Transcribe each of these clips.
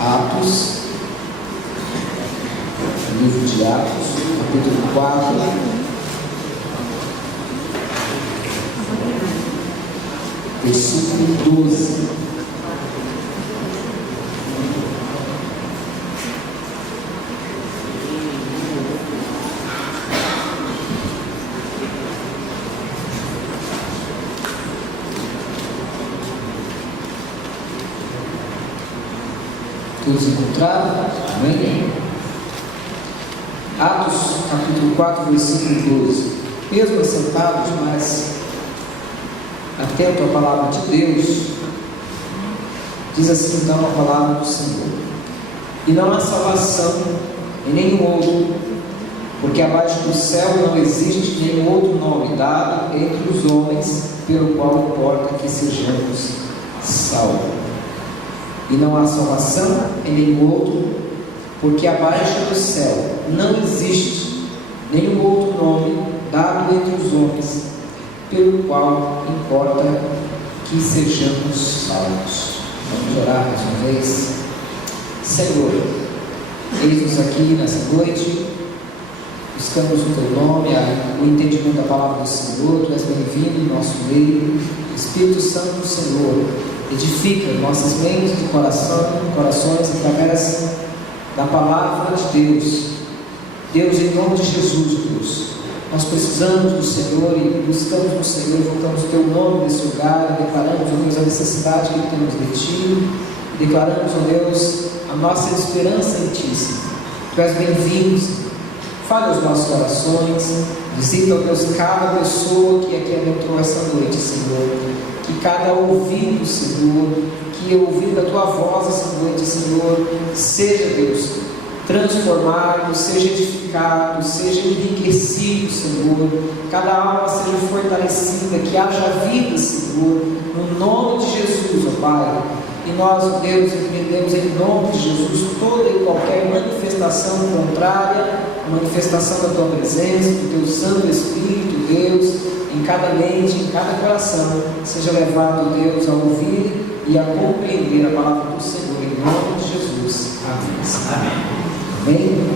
Atos, livro de Atos, capítulo 4, versículo 12. Todos encontraram? Amém? Atos, capítulo 4, versículo 12. Mesmo assentados, mas atento à palavra de Deus, diz assim então a palavra do Senhor: e não há salvação em nenhum outro, porque abaixo do céu não existe nenhum outro nome dado entre os homens pelo qual importa que sejamos salvos. E não há salvação em nenhum outro, porque abaixo do céu não existe nenhum outro nome dado entre os homens, pelo qual importa que sejamos salvos. Vamos orar mais uma vez. Senhor, eis-nos aqui nessa noite, buscamos o Teu nome, o entendimento da palavra do Senhor. Tu és bem-vindo em nosso meio. Espírito Santo do Senhor, edifica nossas mentes e corações através da palavra de Deus. Deus, em nome de Jesus, Deus, nós precisamos do Senhor e buscamos no Senhor, voltamos o Teu nome nesse lugar, declaramos, ó Deus, a necessidade que temos de Ti, declaramos, ó Deus, a nossa esperança em Ti, Senhor. Tu és bem-vindo, Senhor. Fale aos nossos corações, visita, ó Deus, cada pessoa que aqui adentrou essa noite, Senhor. Que cada ouvido, Senhor, que o ouvido da Tua voz essa noite, Senhor, seja, Deus, transformado, seja edificado, seja enriquecido, Senhor. Cada alma seja fortalecida, que haja vida, Senhor, no nome de Jesus, ó Pai. E nós, Deus, repreendemos em nome de Jesus toda e qualquer manifestação contrária, a manifestação da Tua presença, do Teu Santo Espírito, Deus, em cada mente, em cada coração, seja levado, Deus, a ouvir e a compreender a palavra do Senhor, em nome de Jesus. Amém. Amém?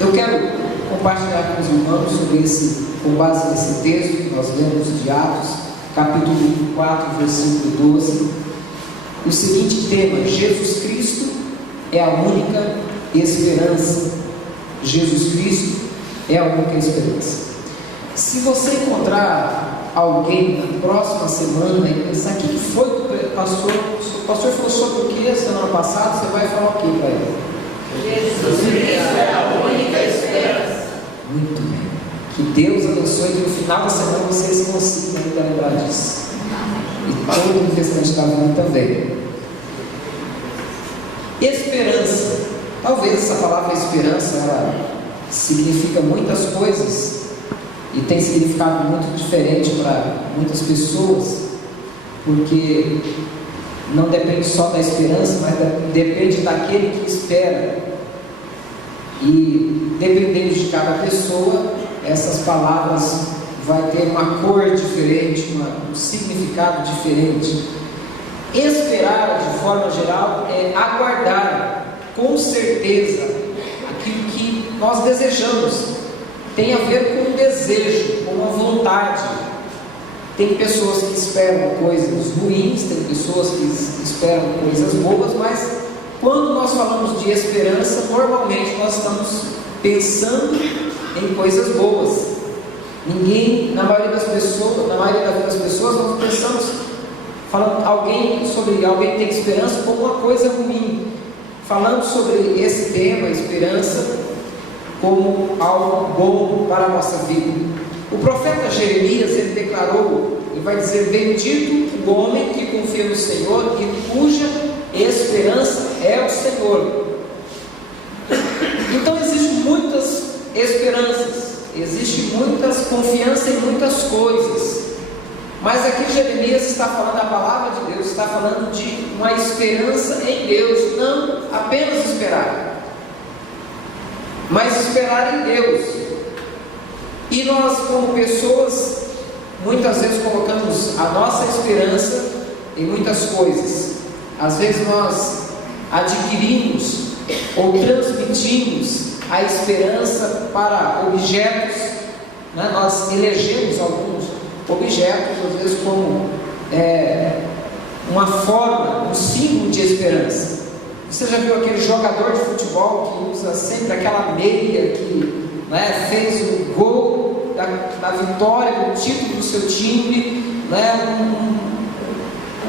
Eu quero compartilhar com os irmãos com base nesse texto que nós lemos de Atos, capítulo 4, versículo 12, o seguinte tema: Jesus Cristo é a única esperança. Jesus Cristo é a única esperança. Se você encontrar alguém na próxima semana e pensar: quem foi que o pastor falou sobre o que semana passada, você vai falar o que para ele? Jesus Cristo é a única esperança. Muito bem. Que Deus abençoe que no final da semana vocês consigam ainda lembrar disso. E todo o restante da vida também. Esperança. Talvez essa palavra esperança, ela significa muitas coisas e tem significado muito diferente para muitas pessoas, porque não depende só da esperança, mas depende daquele que espera. E dependendo de cada pessoa, essas palavras vai ter uma cor diferente, um significado diferente. Esperar, de forma geral, é aguardar com certeza aquilo que nós desejamos. Tem a ver com um desejo, com uma vontade. Tem pessoas que esperam coisas ruins, tem pessoas que esperam coisas boas, mas quando nós falamos de esperança, normalmente nós estamos pensando em coisas boas. Na maioria das pessoas, nós pensamos, falando alguém tem esperança como uma coisa ruim. Falando sobre esse tema, esperança, como algo bom para a nossa vida. O profeta Jeremias, ele declarou, ele vai dizer: bendito o homem que confia no Senhor e cuja esperança é o Senhor. Então existem muitas esperanças, existe muitas confiança em muitas coisas, mas aqui Jeremias está falando da palavra de Deus, está falando de uma esperança em Deus, não apenas esperar, mas esperar em Deus. E nós, como pessoas, muitas vezes colocamos a nossa esperança em muitas coisas. Às vezes nós adquirimos ou transmitimos a esperança para objetos, né? Nós elegemos alguns objetos, às vezes como uma forma, um símbolo de esperança. Você já viu aquele jogador de futebol que usa sempre aquela meia que, né, fez o gol da vitória, do título do seu time, né?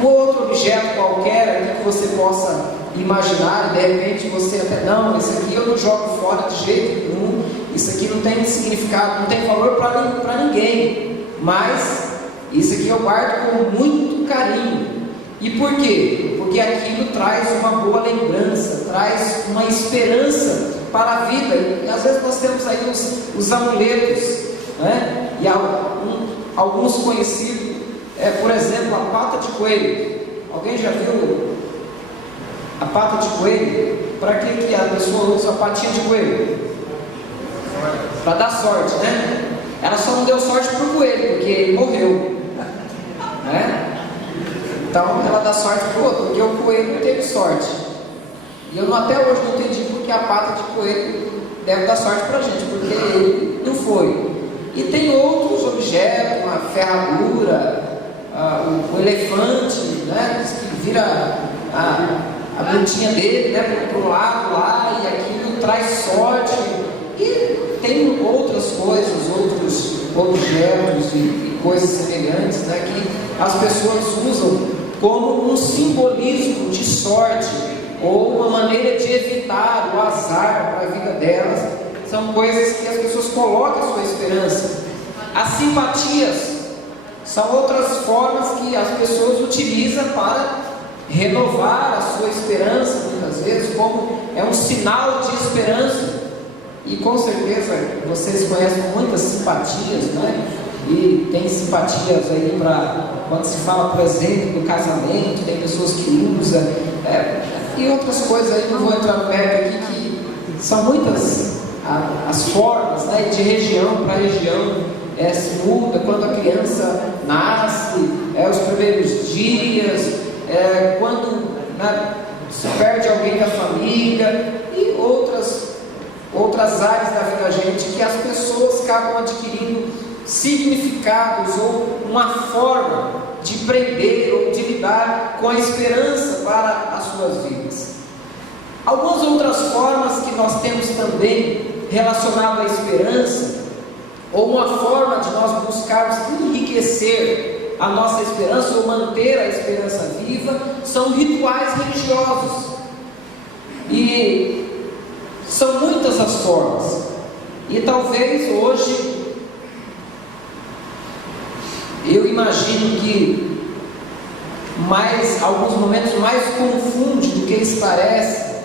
Um outro objeto qualquer que você possa imaginar, de repente você até, não, esse aqui eu não jogo fora de jeito nenhum, isso aqui não tem significado, não tem valor para ninguém, mas isso aqui eu guardo com muito carinho. E por quê? Porque aquilo traz uma boa lembrança, traz uma esperança para a vida. E às vezes nós temos aí os amuletos, né? E alguns conhecidos, por exemplo, a pata de coelho. Alguém já viu a pata de coelho? Para que a pessoa usa a patinha de coelho? Para dar sorte, né? Ela só não deu sorte para o coelho, porque ele morreu, né? Então ela dá sorte para o outro, porque o coelho teve sorte. E eu até hoje não entendi porque a pata de coelho deve dar sorte para a gente, porque ele não foi. E tem outros objetos, uma ferradura, o elefante, né, que vira a bundinha dele, né, para o lado lá, e aquilo traz sorte. E tem outras coisas, outros objetos e coisas semelhantes, né, que as pessoas usam como um simbolismo de sorte, ou uma maneira de evitar o azar para a vida delas. São coisas que as pessoas colocam a sua esperança. As simpatias são outras formas que as pessoas utilizam para renovar a sua esperança, muitas vezes, como é um sinal de esperança. E com certeza vocês conhecem muitas simpatias, né? E tem simpatias aí para quando se fala, por exemplo, do casamento, tem pessoas que usam, e outras coisas aí, não vou entrar no mérito aqui, que são muitas as formas, né, de região para região, se muda quando a criança nasce, os primeiros dias, quando, né, se perde alguém da família, e outras áreas da vida da gente, que as pessoas acabam adquirindo significados ou uma forma de prender ou de lidar com a esperança para as suas vidas. Algumas outras formas que nós temos também relacionado à esperança, ou uma forma de nós buscarmos enriquecer a nossa esperança ou manter a esperança viva, são rituais religiosos. E são muitas as formas. E talvez hoje eu imagino que alguns momentos mais confunde do que esclarece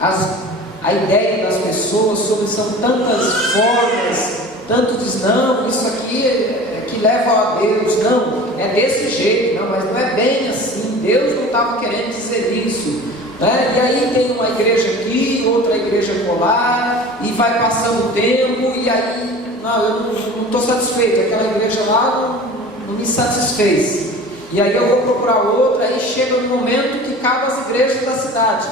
a ideia das pessoas sobre são tantas formas, tanto diz, não, isso aqui é que leva a Deus, não, é desse jeito, não, mas não é bem assim, Deus não estava querendo dizer isso, né? E aí tem uma igreja aqui, outra igreja colar, e vai passando o tempo, e aí, não, eu não estou satisfeito, aquela igreja lá não me satisfez, e aí eu vou procurar outra, aí chega no momento que acaba as igrejas da cidade,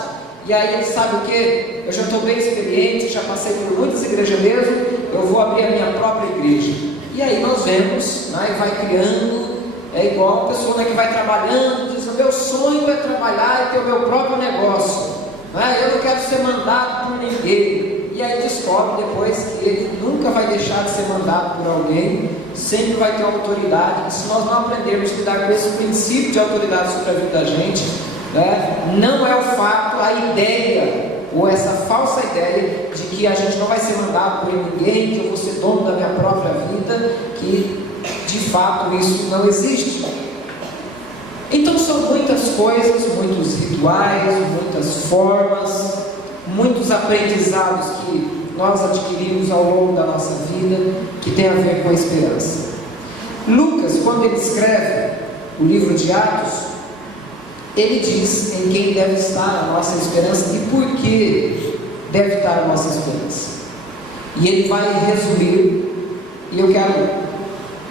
e aí sabe o que? Eu já estou bem experiente, já passei por muitas igrejas mesmo, eu vou abrir a minha própria igreja, e aí nós vemos, né, e vai criando, é igual a pessoa, né, que vai trabalhando, diz, o meu sonho é trabalhar e ter o meu próprio negócio, né, eu não quero ser mandado por ninguém, e aí descobre depois que ele nunca vai deixar de ser mandado por alguém, sempre vai ter autoridade. Se nós não aprendermos a lidar com esse princípio de autoridade sobre a vida da gente, né, não é o fato, a ideia, ou essa falsa ideia de que a gente não vai ser mandado por ninguém, que eu vou ser dono da minha própria vida, que de fato isso não existe. Então são muitas coisas, muitos rituais, muitas formas, muitos aprendizados que nós adquirimos ao longo da nossa vida, que tem a ver com a esperança. Lucas, quando ele escreve o livro de Atos, ele diz em quem deve estar a nossa esperança e por que deve estar a nossa esperança. E ele vai resumir, e eu quero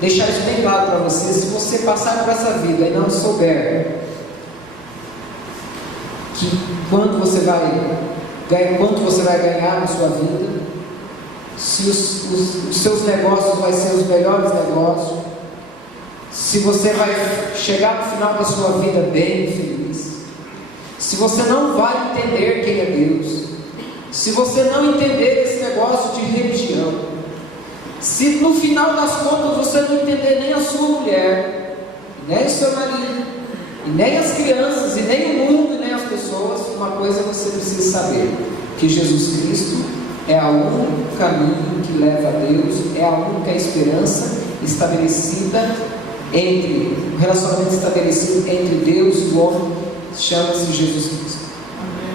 deixar isso bem claro para você. Se você passar por essa vida e não souber que quanto você vai ganhar na sua vida, se os seus negócios vão ser os melhores negócios, se você vai chegar no final da sua vida bem feliz, se você não vai entender quem é Deus, se você não entender esse negócio de religião, se no final das contas você não entender nem a sua mulher, nem o seu marido, e nem as crianças, e nem o mundo, e nem as pessoas, uma coisa você precisa saber: que Jesus Cristo é o único caminho que leva a Deus, é a única esperança estabelecida o relacionamento estabelecido entre Deus e o homem, chama-se Jesus Cristo.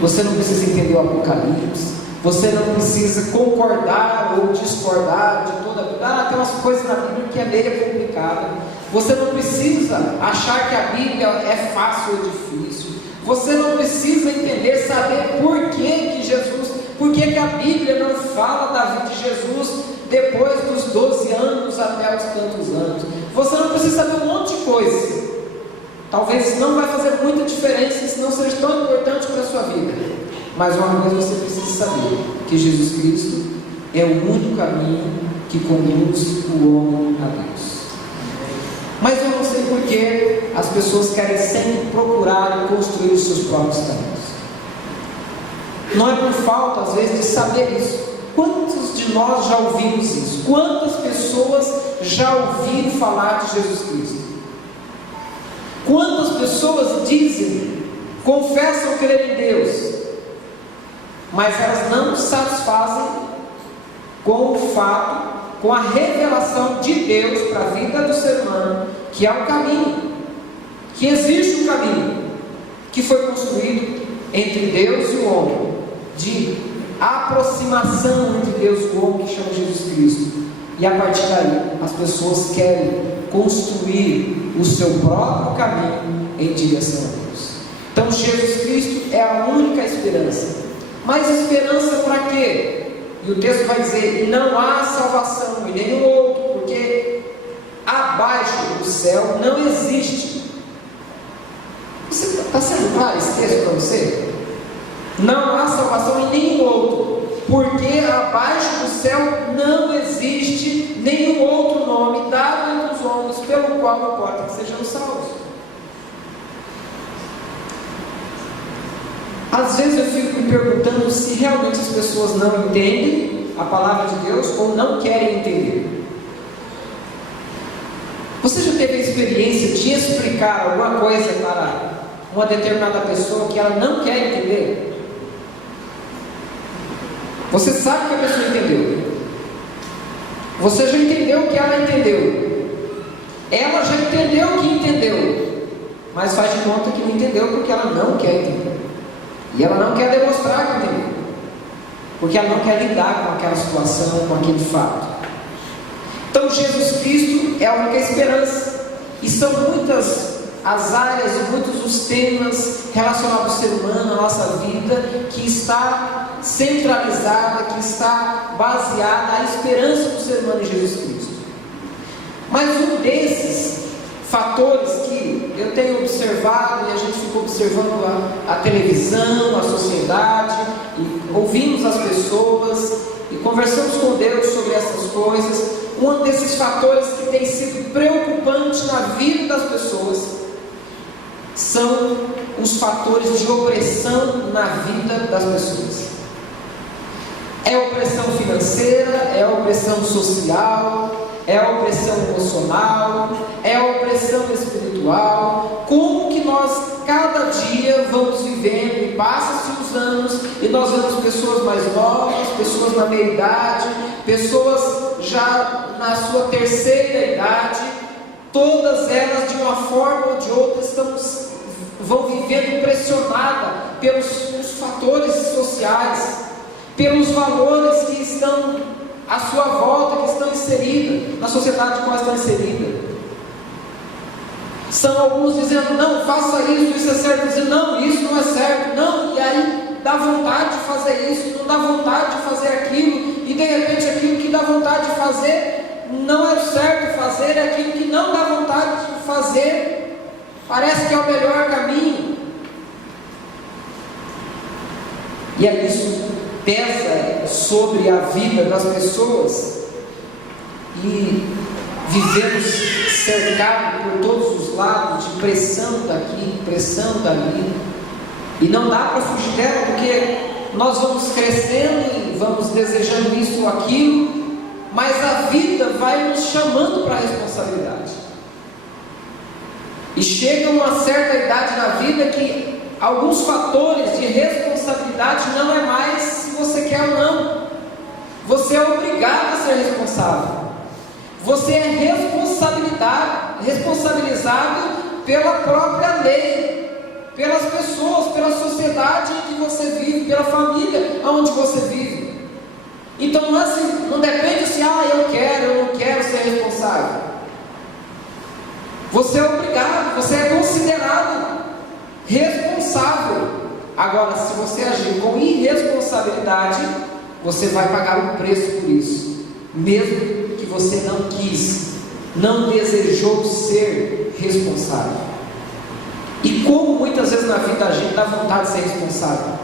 Você não precisa entender o Apocalipse, você não precisa concordar ou discordar de toda a Bíblia. Tem umas coisas na Bíblia que é meio complicada. Você não precisa achar que a Bíblia é fácil ou difícil. Você não precisa entender, saber por que a Bíblia não fala da vida de Jesus depois dos 12 anos até os tantos anos. Você não precisa saber um monte de coisa. Talvez não vai fazer muita diferença, se não seja tão importante para a sua vida. Mas uma coisa você precisa saber: que Jesus Cristo é o único caminho que conduz o homem a Deus. Mas eu não sei por que as pessoas querem sempre procurar e construir os seus próprios caminhos. Não é por falta, às vezes, de saber isso. Quantos de nós já ouvimos isso? Quantas pessoas já ouviram falar de Jesus Cristo? Quantas pessoas dizem, confessam crer em Deus, mas elas não satisfazem com o fato, com a revelação de Deus para a vida do ser humano, que é um caminho, que existe um caminho, que foi construído entre Deus e o homem, de aproximação entre Deus e o homem, que chama Jesus Cristo. E a partir daí, as pessoas querem construir o seu próprio caminho em direção a Deus. Então Jesus Cristo é a única esperança. Mas esperança para quê? E o texto vai dizer: e não há salvação em nenhum outro, porque abaixo do céu não existe. Você está sendo claro esse texto para você? Não há salvação em nenhum outro, porque abaixo do céu não existe nenhum outro nome dado entre os homens pelo qual importa que sejamos salvos. Às vezes eu fico me perguntando se realmente as pessoas não entendem a palavra de Deus ou não querem entender. Você já teve a experiência de explicar alguma coisa para uma determinada pessoa que ela não quer entender? Você sabe que a pessoa entendeu. Você já entendeu o que ela entendeu. Ela já entendeu o que entendeu, mas faz de conta que não entendeu porque ela não quer entender. E ela não quer demonstrar que entendeu, porque ela não quer lidar com aquela situação, com aquele fato. Então Jesus Cristo é a única esperança. E são muitas as áreas e muitos os temas relacionados ao ser humano, à nossa vida, que está centralizada, que está baseada na esperança do ser humano em Jesus Cristo. Mas um desses fatores que eu tenho observado, e a gente ficou observando a televisão, a sociedade, e ouvimos as pessoas, e conversamos com Deus sobre essas coisas, um desses fatores que tem sido preocupante na vida das pessoas são os fatores de opressão na vida das pessoas. É opressão financeira, é opressão social, é opressão emocional, é opressão espiritual. Como que nós cada dia vamos vivendo, e passam-se os anos, e nós vemos pessoas mais novas, pessoas na meia idade, pessoas já na sua terceira idade, todas elas de uma forma ou de outra vão vivendo pressionada pelos fatores sociais, pelos valores que estão à sua volta, que estão inseridos na sociedade com a qual estão inseridas. São alguns dizendo: não, faça isso, isso é certo, dizendo: não, isso não é certo, não, e aí dá vontade de fazer isso, não dá vontade de fazer aquilo, e de repente aquilo que dá vontade de fazer não é certo fazer, é aquilo que não dá vontade de fazer, parece que é o melhor caminho. E aí isso pesa sobre a vida das pessoas, e vivemos cercados por todos os lados de pressão daqui, pressão dali, e não dá para fugir dela, porque nós vamos crescendo e vamos desejando isso ou aquilo, mas a vida vai nos chamando para a responsabilidade. E chega uma certa idade na vida que alguns fatores de responsabilidade não é mais se você quer ou não. Você é obrigado a ser responsável. Você é responsabilizado pela própria lei, pelas pessoas, pela sociedade em que você vive, pela família onde você vive. Então não depende se eu não quero ser responsável. Você é obrigado, você é considerado responsável. Agora, se você agir com irresponsabilidade, você vai pagar um preço por isso, mesmo que você não quis, não desejou ser responsável. E como muitas vezes na vida a gente dá vontade de ser responsável,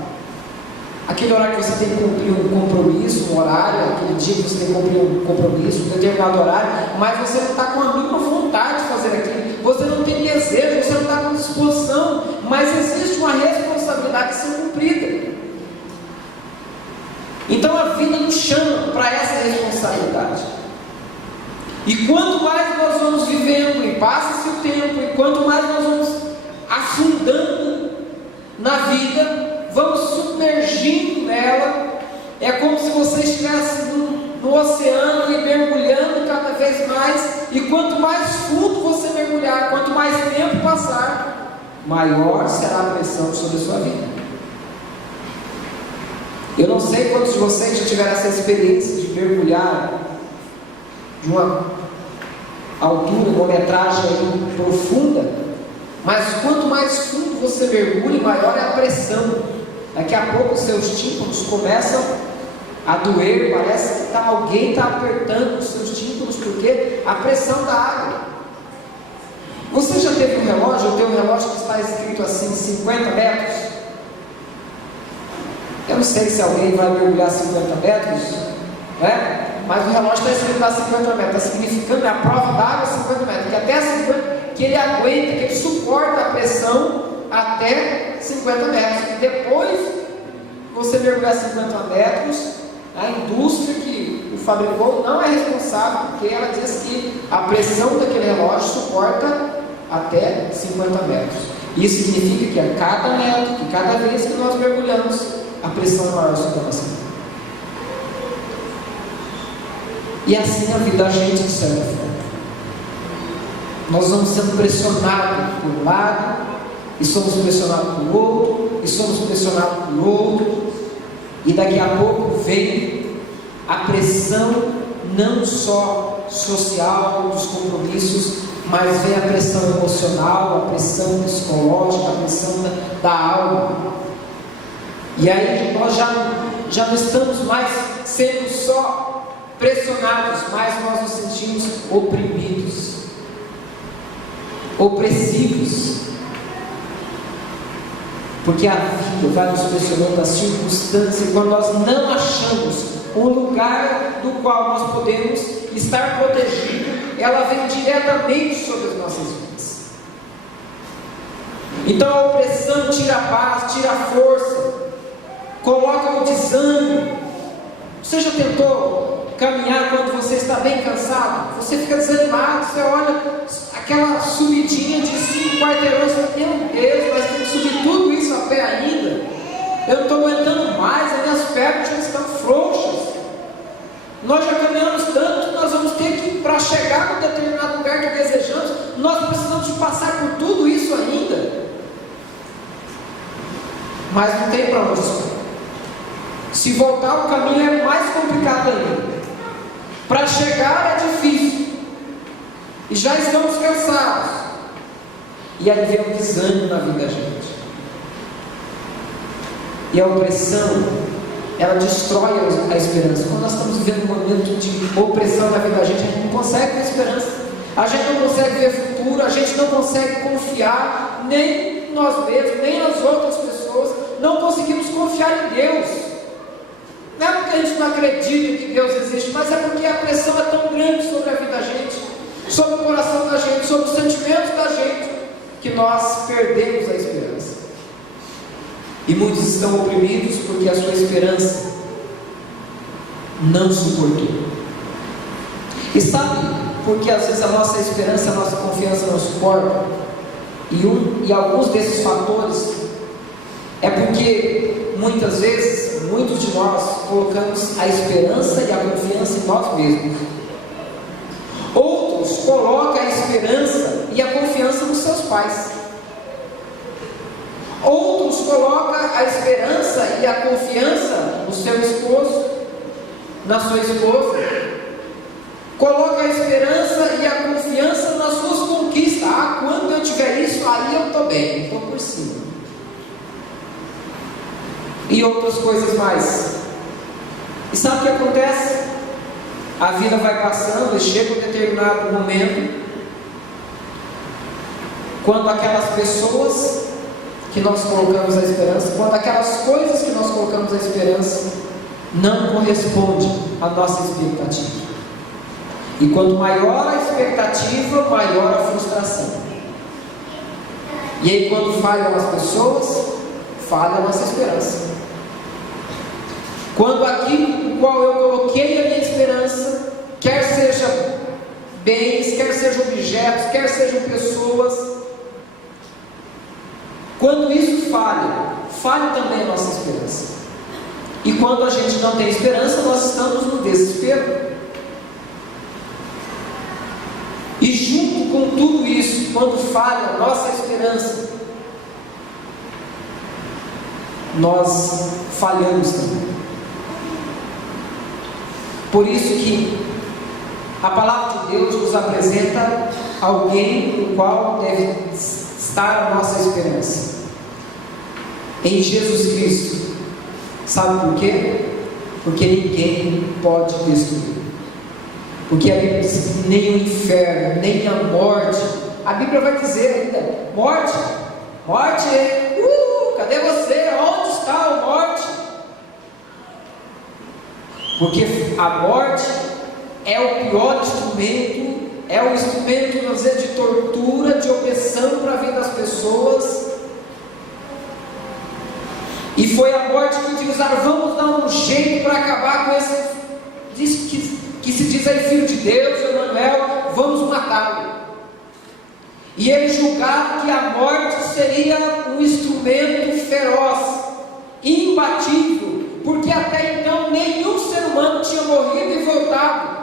aquele horário que você tem que cumprir um compromisso, um horário, aquele dia que você tem que cumprir um compromisso, um determinado horário, mas você não está com a mínima vontade de fazer aquilo, você não tem desejo, você não está com disposição, mas existe uma responsabilidade a ser cumprida. Então a vida nos chama para essa responsabilidade. E quanto mais nós vamos vivendo, e passa-se o tempo, e quanto mais nós vamos afundando na vida, vamos submergindo nela, é como se você estivesse no oceano e mergulhando cada vez mais, e quanto mais fundo você mergulhar, quanto mais tempo passar, maior será a pressão sobre a sua vida. Eu não sei quantos de vocês já tiveram essa experiência de mergulhar de uma altura, uma metragem profunda, mas quanto mais fundo você mergulha, maior é a pressão. Daqui a pouco os seus tímpanos começam a doer, parece que alguém está apertando os seus tímpanos, porque a pressão da água. Você já teve um relógio? Eu tenho um relógio que está escrito assim, 50 metros. Eu não sei se alguém vai mergulhar 50 metros, né? Mas o relógio está escrito a 50 metros, está significando que a prova d'água é 50 metros, que até 50, que ele aguenta, que ele suporta a pressão até 50 metros. E depois você mergulhar 50 metros, a indústria que o fabricou não é responsável, porque ela diz que a pressão daquele relógio suporta até 50 metros. Isso significa que a cada metro, que cada vez que nós mergulhamos, a pressão é maior sobre a nossa vida. E assim a vida da gente, de certa forma. Nós vamos sendo pressionados por um lado, e somos pressionados por outro, e somos pressionados por outro, e daqui a pouco vem a pressão não só social dos compromissos, mas vem a pressão emocional, a pressão psicológica, a pressão da alma. E aí nós já não estamos mais sendo só pressionados, mas nós nos sentimos oprimidos, opressivos, porque a vida vai nos pressionando, as circunstâncias, e quando nós não achamos um lugar no qual nós podemos estar protegidos, ela vem diretamente sobre as nossas vidas. Então a opressão tira a paz, tira a força, coloca o desânimo. Você já tentou caminhar quando você está bem cansado? Você fica desanimado, você olha aquela subidinha de 5 quarteirões, meu Deus, mas tem que subir tudo isso a pé ainda? Eu não estou aguentando mais, as minhas pernas já estão frouxas. Nós já caminhamos tanto que nós vamos ter que, para chegar no determinado lugar que desejamos, nós precisamos de passar por tudo isso ainda. Mas não tem para onde ir. Se voltar, o caminho é mais complicado ainda. Para chegar é difícil. E já estamos cansados. E aí vem o desânimo na vida da gente. E a opressão, ela destrói a esperança. Quando nós estamos vivendo um momento de opressão na vida da gente, a gente não consegue ter esperança. A gente não consegue ver futuro, a gente não consegue confiar, nem em nós mesmos, nem nas outras pessoas. Não conseguimos confiar em Deus. Não é porque a gente não acredita que Deus existe, mas é porque a pressão é tão grande sobre a vida da gente, sobre o coração da gente, sobre os sentimentos da gente, que nós perdemos a esperança. E muitos estão oprimidos porque a sua esperança não suportou. E sabe porque às vezes a nossa esperança, a nossa confiança não suporta? E alguns desses fatores é porque muitas vezes, muitos de nós colocamos a esperança e a confiança em nós mesmos. Outros colocam a esperança e a confiança nos seus pais. Outros colocam a esperança e a confiança no seu esposo, na sua esposa. Coloca a esperança e a confiança nas suas conquistas. Quando eu tiver isso, aí eu estou bem, estou por cima. E outras coisas mais. E sabe o que acontece? A vida vai passando e chega um determinado momento, quando aquelas pessoas que nós colocamos a esperança, quando aquelas coisas que nós colocamos a esperança não correspondem à nossa expectativa. E quanto maior a expectativa, maior a frustração. E aí quando falham as pessoas, falha a nossa esperança. Quando aquilo no qual eu coloquei a minha esperança, quer seja bens, quer sejam objetos, quer sejam pessoas, quando isso falha também a nossa esperança. E quando a gente não tem esperança, nós estamos no desespero. E junto com tudo isso, quando falha a nossa esperança, nós falhamos também. Por isso que a palavra de Deus nos apresenta alguém no qual deve estar a nossa esperança, em Jesus Cristo. Sabe por quê? Porque ninguém pode destruir. Porque a Bíblia diz que nem o inferno, nem a morte. A Bíblia vai dizer ainda: morte, cadê você? Onde está a morte? Porque a morte é o pior instrumento, é o instrumento, vamos dizer, de tortura, de opressão para a vida das pessoas. E foi a morte que utilizaram: vamos dar um jeito para acabar com esse que se diz aí filho de Deus, Emanuel, vamos matá-lo. E eles julgaram que a morte seria um instrumento feroz, imbatível, porque até então nenhum ser humano tinha morrido e voltado.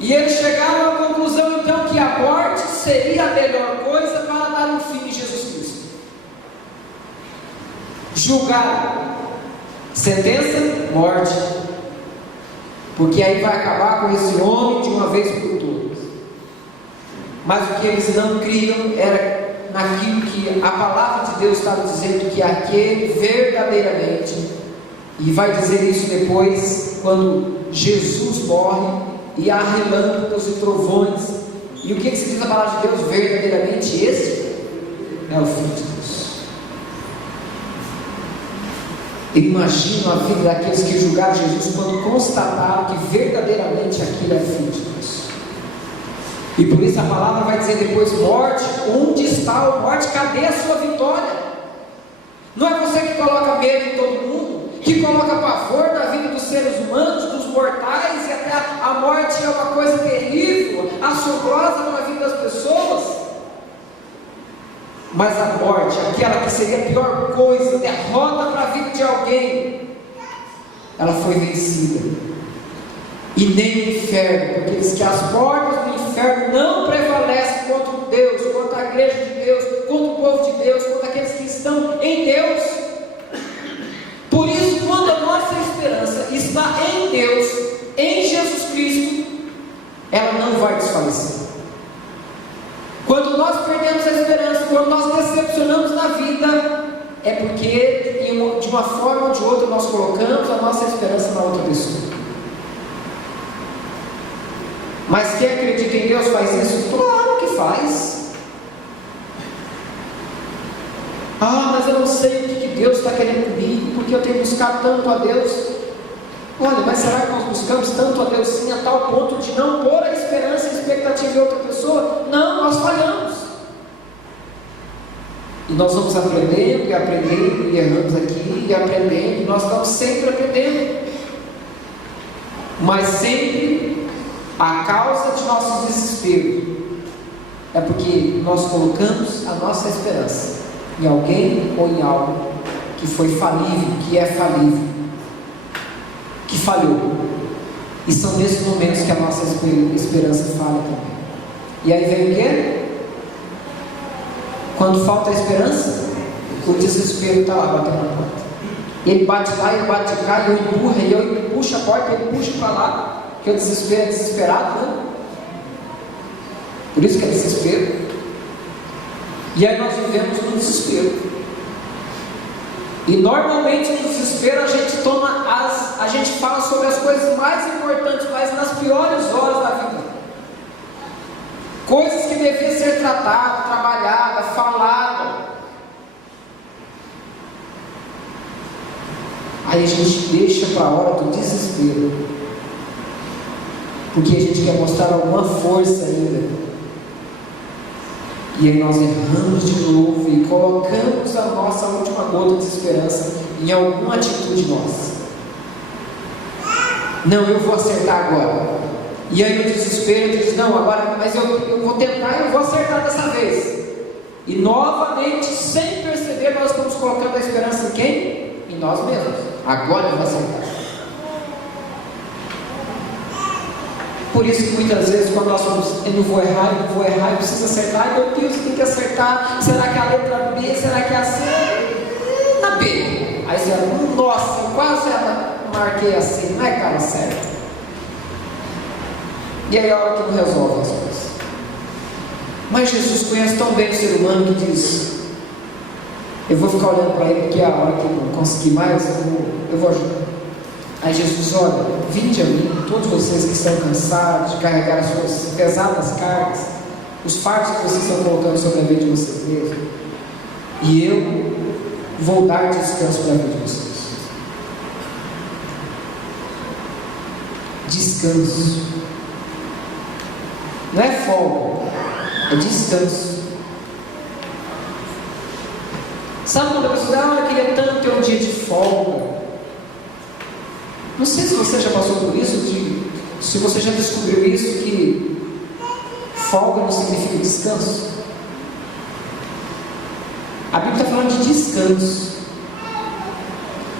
E eles chegaram à conclusão então que a morte seria a melhor coisa para dar um fim em Jesus Cristo. Julgaram, sentença, morte, porque aí vai acabar com esse homem de uma vez por todas. Mas o que eles não criam era naquilo que a palavra de Deus estava dizendo, que aquele verdadeiramente, e vai dizer isso depois, quando Jesus morre, e há relâmpagos e trovões. E o que se diz a palavra de Deus? Verdadeiramente esse é o Filho de Deus. Imagina a vida daqueles que julgaram Jesus quando constataram que verdadeiramente aquilo é o Filho de Deus. E por isso a palavra vai dizer depois: morte, onde está a morte? Cadê a sua vitória? Não é você que coloca medo em todo mundo, que coloca pavor na vida dos seres humanos, dos mortais, e até a morte é uma coisa terrível, assombrosa na vida das pessoas. Mas a morte, aquela que seria a pior coisa, derrota para a vida de alguém, ela foi vencida. E nem o inferno, porque diz que as portas do inferno não prevalecem contra Deus, contra a igreja de Deus, contra o povo de Deus, contra aqueles que estão em Deus. Por isso, quando a nossa esperança está em Deus, em Jesus Cristo, ela não vai desfalecer. Quando nós perdemos a esperança, quando nós decepcionamos na vida, é porque de uma forma ou de outra nós colocamos a nossa esperança na outra pessoa. Mas quem acredita em Deus faz isso? Claro que faz. Mas eu não sei o que Deus está querendo querendo comigo, porque eu tenho buscado tanto a Deus. Olha, mas será que nós buscamos tanto a Deus sim, a tal ponto de não pôr a esperança e a expectativa em outra pessoa? Não, nós falhamos. E nós vamos aprendendo e aprendendo, e erramos aqui, e aprendendo, e nós estamos sempre aprendendo. Mas sempre a causa de nosso desespero é porque nós colocamos a nossa esperança em alguém ou em algo que foi falível, que é falível, que falhou. E são nesses momentos que a nossa esperança falha também. E aí vem o quê? Quando falta a esperança, o desespero está lá batendo na porta. E ele bate lá, ele bate cá, e eu empurro, e eu puxo a porta, ele puxa para lá, que o desespero é desesperado, né? Por isso que é desespero. E aí nós vivemos no desespero. E normalmente no desespero a gente fala sobre as coisas mais importantes, mas nas piores horas da vida. Coisas que deviam ser tratadas, trabalhadas, faladas. Aí a gente deixa para a hora do desespero, porque a gente quer mostrar alguma força ainda. E aí nós erramos de novo e colocamos a nossa última gota de esperança em alguma atitude nossa. Não, eu vou acertar agora. E aí no desespero diz, não, agora, mas eu vou tentar e eu vou acertar dessa vez. E novamente, sem perceber, nós estamos colocando a esperança em quem? Em nós mesmos. Agora eu vou acertar. Por isso que muitas vezes quando nós falamos, eu não vou errar, eu preciso acertar, meu Deus, tem que acertar, será que é a letra B, será que é a C? Na B. Aí você fala, nossa, eu quase marquei assim, não é que estava certo. E aí é a hora que não resolve as coisas. Mas Jesus conhece tão bem o ser humano que diz, eu vou ficar olhando para ele, porque é a hora que eu não conseguir mais, eu vou ajudar. Aí Jesus, olha, vinde a mim, todos vocês que estão cansados de carregar as suas pesadas cargas, os fardos que vocês estão colocando sobre a vida de vocês mesmos, e eu vou dar descanso para a vida de vocês. Descanso. Não é folga, é descanso. Sabe quando a pessoa diz, eu queria tanto ter um dia de folga? Não sei se você já passou por isso, se você já descobriu isso, que folga não significa descanso. A Bíblia está falando de descanso.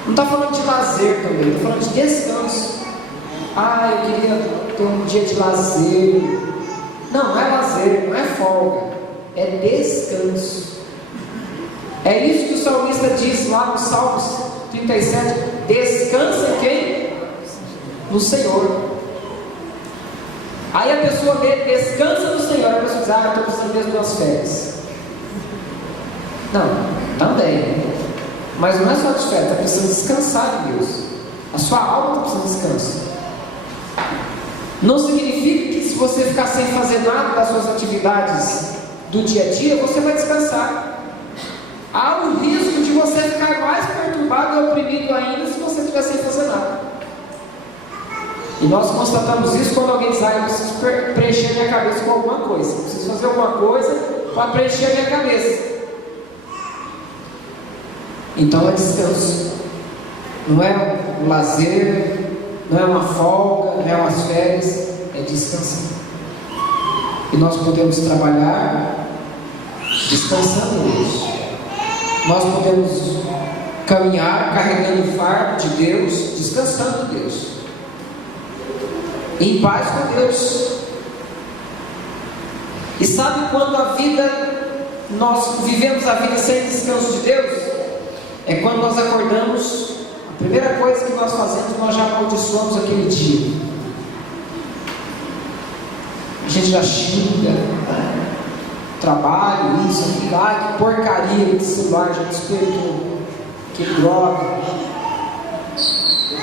Não está falando de lazer também, está falando de descanso. Eu queria ter um dia de lazer. Não é lazer, não é folga, é descanso. É isso que o salmista diz lá no Salmos 37, descansa em quem? No Senhor. Aí a pessoa vê, descansa no Senhor, a pessoa diz, eu estou precisando mesmo de umas férias. Não, também, mas não é só de férias, está precisando descansar de Deus. A sua alma está precisando de descanso. Não significa que se você ficar sem fazer nada das suas atividades do dia a dia, você vai descansar. Há o risco de você ficar mais perturbado e oprimido ainda se você estiver sem fazer nada. E nós constatamos isso quando alguém diz, eu preciso preencher minha cabeça com alguma coisa. Eu preciso fazer alguma coisa para preencher minha cabeça. Então é descanso. Não é um lazer, não é uma folga, não é umas férias, é descansar. E nós podemos trabalhar descansando hoje. Nós podemos caminhar carregando o fardo de Deus, descansando em Deus, em paz com Deus. E sabe quando nós vivemos a vida sem descanso de Deus? É quando nós acordamos, a primeira coisa que nós fazemos, nós já amaldiçoamos aquele dia. A gente já xinga, trabalho, isso, aquilo, que porcaria de celular, já despertou, que droga,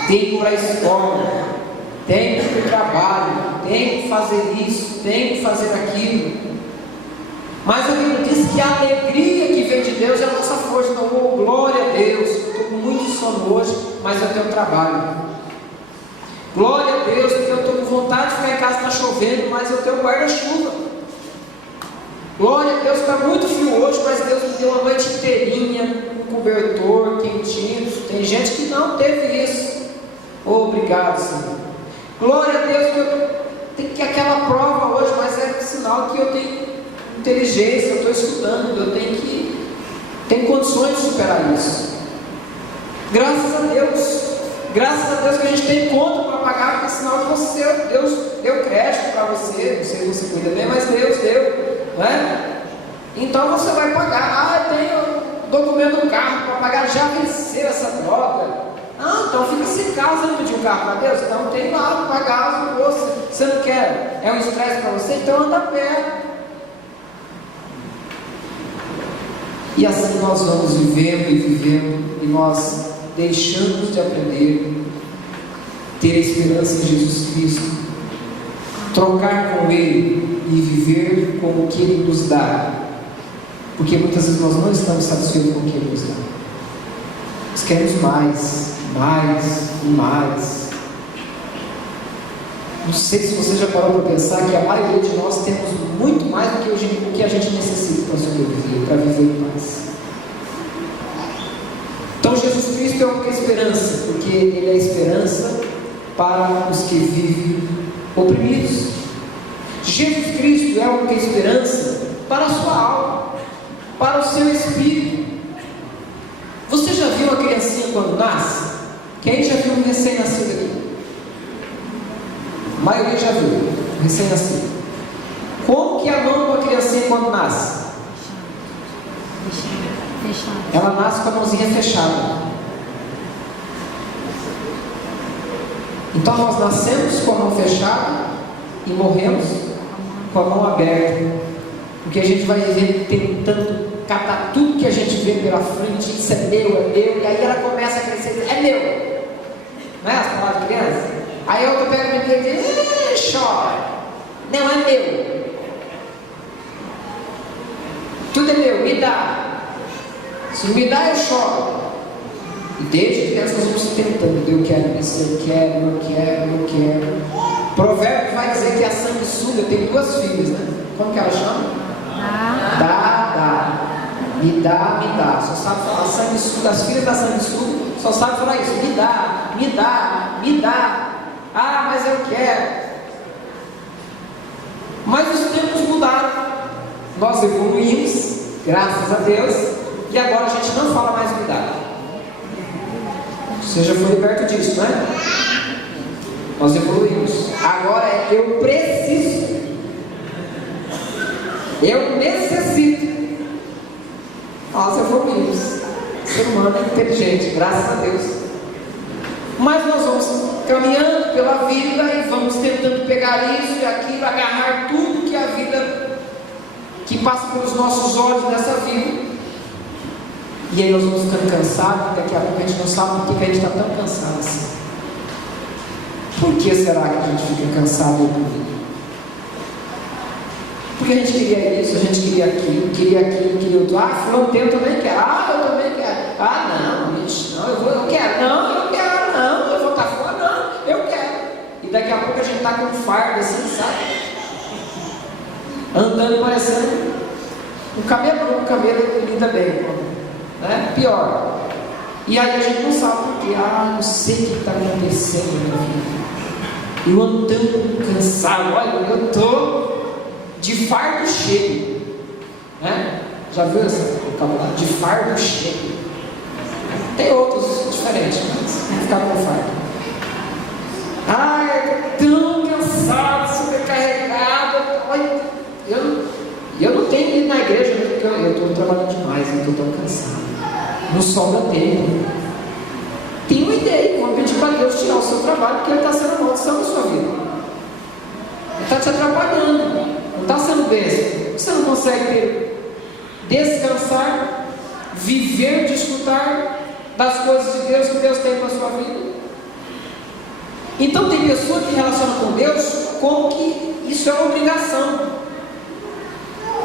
tem que ir para a escola, tem que ir para o trabalho, tem que fazer isso, tem que fazer aquilo. Mas a Bíblia diz que a alegria que vem de Deus é a nossa força. Então, glória a Deus, estou com sono hoje, mas eu tenho trabalho. Glória a Deus, porque eu estou com vontade de ficar em casa, está chovendo, mas eu tenho guarda-chuva. Glória a Deus, está muito frio hoje, mas Deus me deu uma noite inteirinha, um cobertor, quentinho. Tem gente que não teve isso. Obrigado, Senhor. Glória a Deus, que eu tenho que aquela prova hoje, mas é sinal que eu tenho inteligência, eu estou estudando, tenho condições de superar isso. Graças a Deus que a gente tem conta para pagar, porque sinal que Deus deu crédito para você, não sei se você cuida bem, mas Deus deu, não é? Então você vai pagar. Eu tenho documento do carro para pagar, já venceu essa droga. Então fica sem casa, não pediu um carro para Deus? Então tem lá para pagar o imposto. Você não quer? É um estresse para você? Então anda a pé. E assim nós vamos vivendo, e nós deixamos de aprender, ter a esperança em Jesus Cristo, trocar com Ele e viver com o que Ele nos dá, porque muitas vezes nós não estamos satisfeitos com o que Ele nos dá. Nós queremos mais e mais. Não sei se você já parou para pensar que a maioria de nós temos muito mais do que o que a gente necessita para sobreviver, para viver em paz. Então Jesus Cristo é a única esperança, porque Ele é a esperança para os que vivem oprimidos. Jesus Cristo é a única esperança para a sua alma, para o seu espírito. Você já viu uma criancinha quando nasce? Quem já viu um recém-nascido aqui? A maioria já viu um recém-nascido. Como que é a mão de uma criancinha quando nasce? Ela nasce com a mãozinha fechada. Então nós nascemos com a mão fechada e morremos com a mão aberta, porque a gente vai viver tentando catar tudo que a gente vê pela frente. Isso é meu, e aí ela começa a crescer e diz, é meu, não é as palavras de criança? Aí eu pego o menino e diz, chora, não é meu, tudo é meu, me dá. Se me dá, eu choro. E desde criança nós vamos tentando, eu quero isso, eu quero. Provérbio vai dizer que a sanguessuga tem 2 filhas, né? Como que ela chama? Dá. Me dá. Só sabe falar sanguessuga, as filhas da sanguessuga só sabe falar isso. Me dá. Ah, mas eu quero. Mas os tempos mudaram. Nós evoluímos, graças a Deus. E agora a gente não fala mais me dá. Você já foi liberto disso, né? Nós evoluímos. Agora é eu preciso. Eu necessito. Nós evoluímos. O ser humano é inteligente, graças a Deus. Mas nós vamos caminhando pela vida e vamos tentando pegar isso e aquilo, agarrar tudo que a vida, que passa pelos nossos olhos nessa vida. E aí nós vamos ficando cansados, daqui a pouco a gente não sabe por que a gente está tão cansado assim. Por que será que a gente fica cansado da vida? Porque a gente queria isso, a gente queria aquilo, queria outro. Fulano tem, eu também quero. Eu também quero. Não, bicho, não, eu quero. Não, eu vou estar fora, não, eu quero. E daqui a pouco a gente está com um fardo assim, sabe? Andando parecendo um camelo lida bem. Né? Pior. E aí a gente não sabe porque, não sei o que está acontecendo na minha vida. Eu ando tão cansado, olha, eu estou de fardo cheio. Né? Já viu essa vocabulário? De fardo cheio. Tem outros diferentes, mas vamos ficar com fardo. Eu estou tão cansado, sobrecarregado. Eu não tenho ido na igreja porque eu estou trabalhando demais, eu estou tão cansado. Não sobra tempo. Tem uma ideia, vamos pedir para Deus tirar o seu trabalho, porque Ele está sendo a maldição na sua vida. Ele está te atrapalhando, não está sendo bênção. Você não consegue descansar, viver, desfrutar das coisas de Deus que Deus tem para a sua vida. Então tem pessoas que relacionam com Deus como que isso é uma obrigação.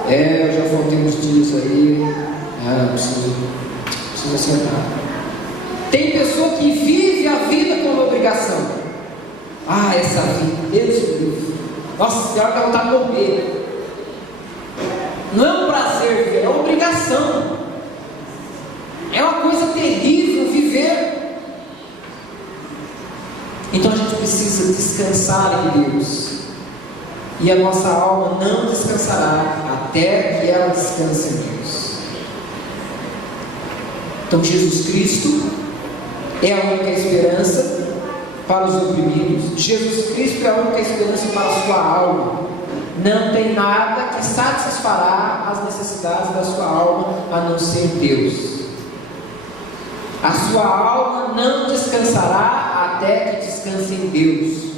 Eu já voltei uns dias aí, preciso acertar. Tem pessoa que vive a vida como obrigação. Essa vida, Deus me livre. Nossa, pior que ela está morrendo. Não é um prazer viver, é uma obrigação. É uma coisa terrível viver. Então a gente precisa descansar em Deus. E a nossa alma não descansará até que ela descanse em Deus. Então Jesus Cristo é a única esperança para os oprimidos. Jesus Cristo é a única esperança para a sua alma. Não tem nada que satisfará as necessidades da sua alma a não ser Deus. A sua alma não descansará até que descanse em Deus.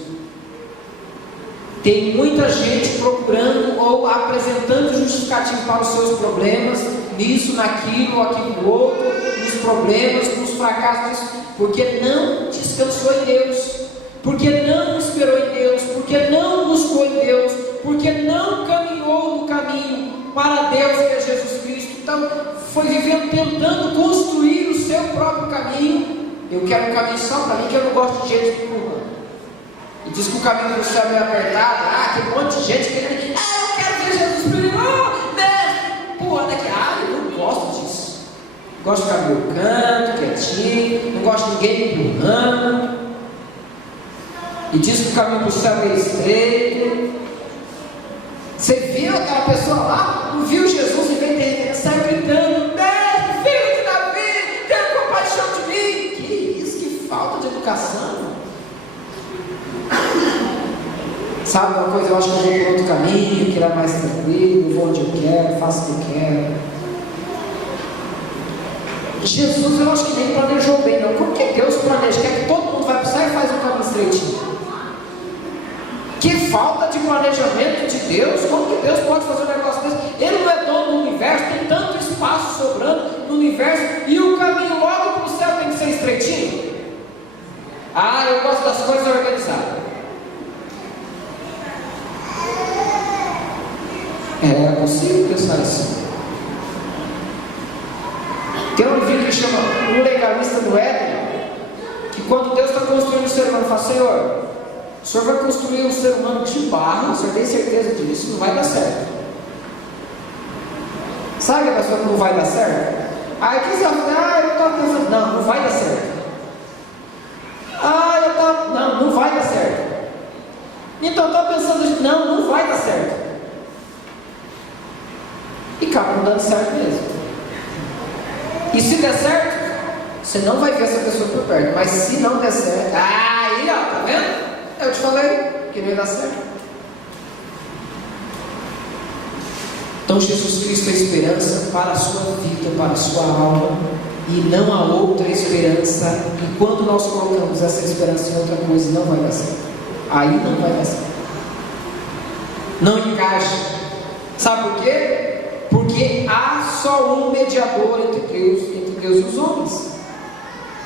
Tem muita gente procurando ou apresentando justificativo para os seus problemas, nisso, naquilo, aquilo outro, nos problemas, nos fracassos, porque não descansou em Deus, porque não esperou em Deus, porque não buscou em Deus, porque não caminhou no caminho para Deus, que é Jesus Cristo. Então foi vivendo tentando construir o seu próprio caminho. Eu quero um caminho só para mim, que eu não gosto de gente me empurrando. E diz que o caminho do céu é meio apertado. Tem um monte de gente querendo. Eu quero ver Jesus primeiro. Mestre, empurrando aqui. Eu não gosto disso. Gosto de ficar no meu canto, quietinho. Não gosto de ninguém me empurrando. E diz que o caminho do céu é estreito. Você viu aquela pessoa lá? Não viu Jesus e veio ter saiu gritando: Mestre, filho de Davi, tenha compaixão de mim. Que isso, que falta de educação. Sabe uma coisa, eu acho que eu vou por outro caminho, que era mais tranquilo, eu vou onde eu quero, faço o que eu quero. Jesus, eu acho que nem planejou bem, não. Como que Deus planeja? Quer que todo mundo vai para o céu e faz um caminho estreitinho? Que falta de planejamento de Deus. Como que Deus pode fazer um negócio desse? Ele não é dono do universo, tem tanto espaço sobrando no universo, e o caminho logo para o céu tem que ser estreitinho? Eu gosto das coisas organizadas. É possível pensar assim. Tem um livro que chama O Legalista do Éden, que quando Deus está construindo o ser humano, fala: Senhor, o Senhor vai construir um ser humano de barro, o Senhor tem certeza disso, não vai dar certo. Sabe a pessoa que não vai dar certo? Aí que você vai falar: eu estava pensando, não vai dar certo. Não vai dar certo. Então eu estava pensando, não vai dar certo. E acaba não dando certo mesmo. E se der certo, você não vai ver essa pessoa por perto. Mas se não der certo, aí tá vendo? Eu te falei que não ia dar certo. Então Jesus Cristo é a esperança para a sua vida, para a sua alma, e não há outra esperança. E quando nós colocamos essa esperança em outra coisa, não vai dar certo. Aí não vai dar certo. Não encaixa. Sabe por quê? Porque há só um mediador entre Deus e os homens.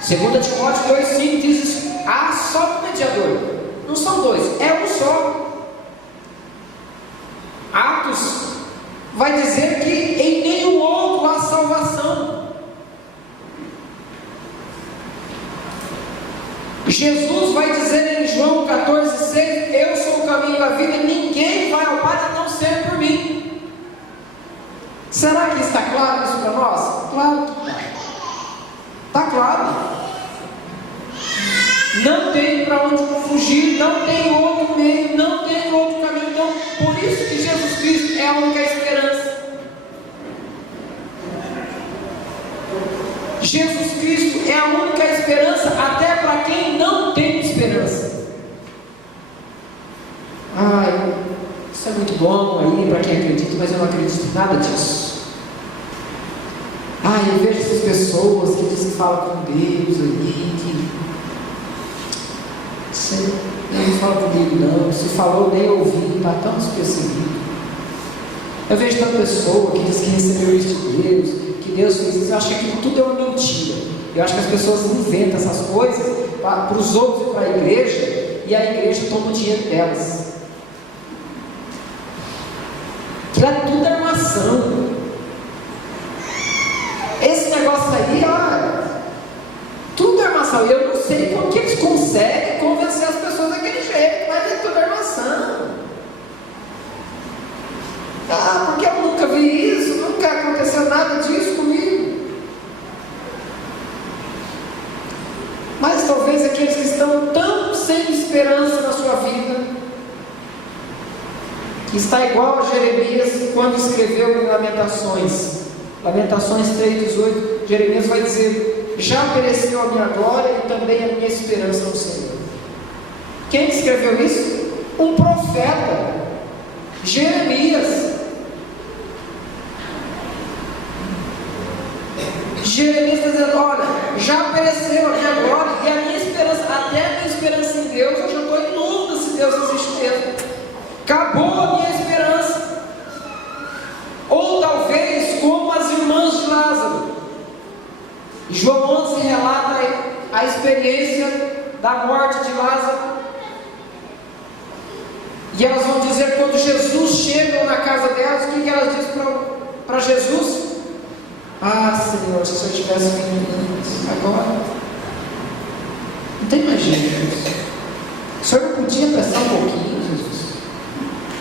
2 Timóteo 2,5 diz isso: há só um mediador. Não são dois, é um só. Atos vai dizer que em nenhum outro há salvação. Jesus vai dizer em João 14,6: eu sou o caminho da vida, ninguém vai ao Pai a não ser por mim. Será que está claro isso para nós? Claro que está. Está claro. Não tem para onde fugir, não tem outro meio, não tem outro caminho. Então, por isso que Jesus Cristo é a única esperança. Jesus Cristo é a única esperança até para quem não tem esperança. Isso é muito bom aí para quem acredita, mas eu não acredito em nada disso. Eu vejo essas pessoas que dizem que falam com Deus aí, que você não fala comigo não, se falou nem ouvi, está tão despercebido. Eu vejo tanta pessoa que diz que recebeu isso de Deus, que Deus fez isso. Eu acho que aquilo tudo é uma mentira. Eu acho que as pessoas inventam essas coisas para os outros e para a igreja, e a igreja toma o dinheiro delas. Aquilo tudo é armação. Esse negócio aí, tudo Saul, eu não sei como que eles conseguem convencer as pessoas daquele jeito, mas é toda armação. Porque eu nunca vi isso, nunca aconteceu nada disso comigo. Mas talvez aqueles que estão tão sem esperança na sua vida, que está igual a Jeremias quando escreveu em Lamentações 3:18, Jeremias vai dizer: já pereceu a minha glória e também a minha esperança no Senhor. Quem escreveu isso? Um profeta, Jeremias. Jeremias está dizendo: olha, já pereceu a minha glória e a minha esperança, até a minha esperança em Deus, eu já estou em dúvida se Deus existe mesmo. Acabou a minha esperança. Ou talvez como as irmãs de Lázaro. João 11 relata a experiência da morte de Lázaro. E elas vão dizer, quando Jesus chega na casa delas, o que elas dizem para Jesus? Senhor, se o Senhor tivesse vindo agora, não tem mais jeito. O Senhor não podia prestar um pouquinho, Jesus?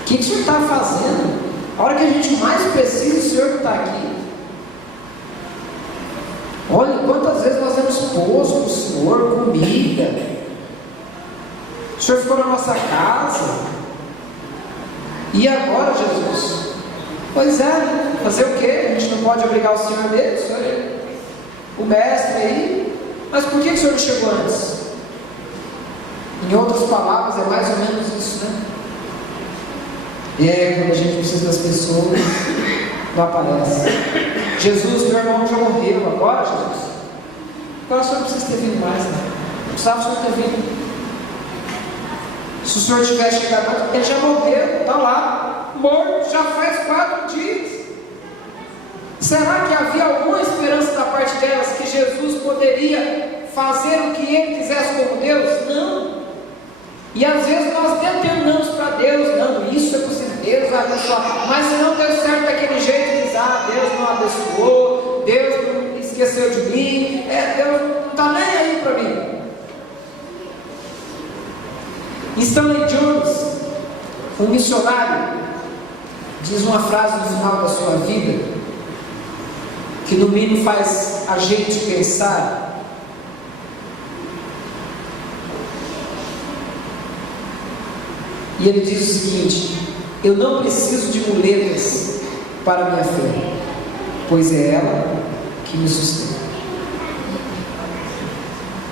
O que o Senhor está fazendo? A hora que a gente mais precisa, o Senhor não está aqui. Olha quantas vezes nós temos posto para o Senhor comida. O Senhor ficou na nossa casa. E agora, Jesus? Pois é, fazer o quê? A gente não pode obrigar o Senhor dele, o Senhor é o mestre aí. Mas por que o Senhor não chegou antes? Em outras palavras, é mais ou menos isso, né? Quando a gente precisa das pessoas, não aparece. Jesus, meu irmão já morreu, agora Jesus? Agora o Senhor não precisa ter vindo mais, né? Não precisava o Senhor ter vindo. Se o Senhor tivesse chegado antes, ele já morreu, está lá, morto, já faz 4 dias. Será que havia alguma esperança da parte delas que Jesus poderia fazer o que ele quisesse como Deus? Não. E às vezes nós determinamos para Deus: não, isso é possível, Deus vai abençoar, mas se não deu certo daquele jeito, diz: Deus não abençoou, Deus não esqueceu de mim, Deus não está nem aí para mim. Stanley Jones, um missionário, diz uma frase no final da sua vida, que no mínimo faz a gente pensar. E ele diz o seguinte: eu não preciso de muletas para a minha fé, pois é ela que me sustenta.